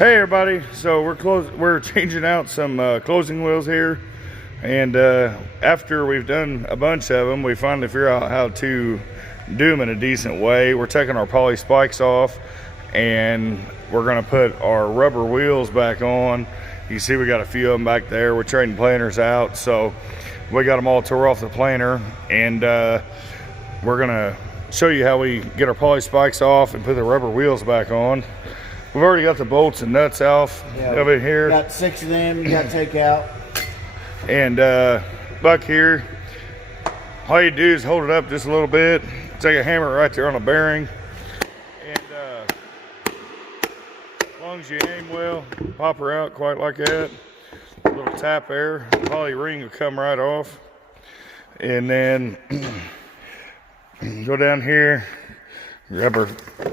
Hey everybody, so we're changing out some closing wheels here, and after we've done a bunch of them, we finally figure out how to do them in a decent way. We're taking our poly spikes off and we're going to put our rubber wheels back on. You see we got a few of them back there. We're trading planers out, so we got them all tore off the planer, and we're going to show you how we get our poly spikes off and put the rubber wheels back on. We've already got the bolts and nuts off over here. Got 6 of them you got to take out. And back here, all you do is hold it up just a little bit, take a hammer right there on the bearing, and as long as you aim well, pop her out quite like that. A little tap there, the poly ring will come right off. And then go down here, grab our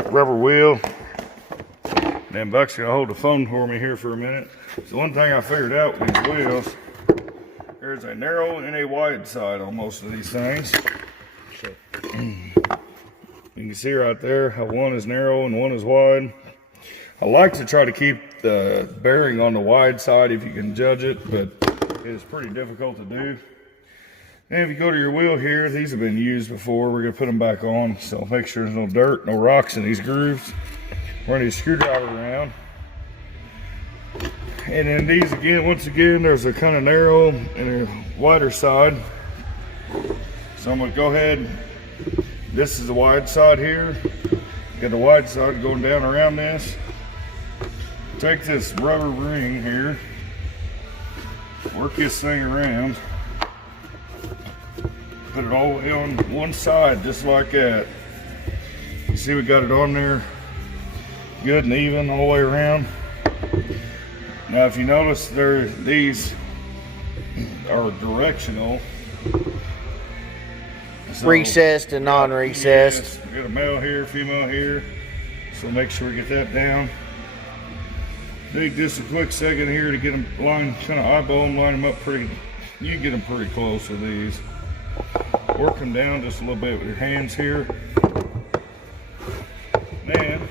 rubber wheel. And Buck's gonna hold the phone for me here for a minute. So one thing I figured out with these wheels, there's a narrow and a wide side on most of these things. Sure. You can see right there how one is narrow and one is wide. I like to try to keep the bearing on the wide side if you can judge it, but it is pretty difficult to do. And if you go to your wheel here, these have been used before. We're gonna put them back on, so make sure there's no dirt, no rocks in these grooves. Run a screwdriver around, and then these again, once again, there's a kind of narrow and a wider side. So I'm gonna go ahead, this is the wide side here, got the wide side going down around this. Take this rubber ring here, work this thing around, put it all the way on one side just like that. You see we got it on there good and even all the way around. Now if you notice, these are directional. So, recessed and non-recessed. Yes, we got a male here, female here. So make sure we get that down. Take just a quick second here to get them lined, kind of eyeball them, line them up pretty. You can get them pretty close with these. Work them down just a little bit with your hands here. Then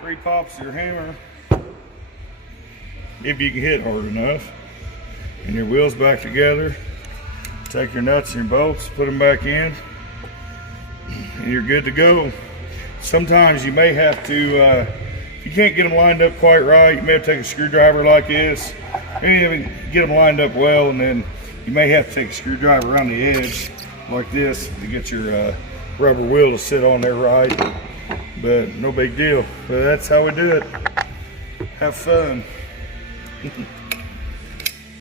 three pops of your hammer, if you can hit hard enough, and your wheels back together. Take your nuts and your bolts, put them back in, and you're good to go. Sometimes you may have to, if you can't get them lined up quite right, you may have to take a screwdriver like this, and get them lined up well, and then you may have to take a screwdriver around the edge like this to get your rubber wheel to sit on there right. But no big deal. But that's how we do it. Have fun.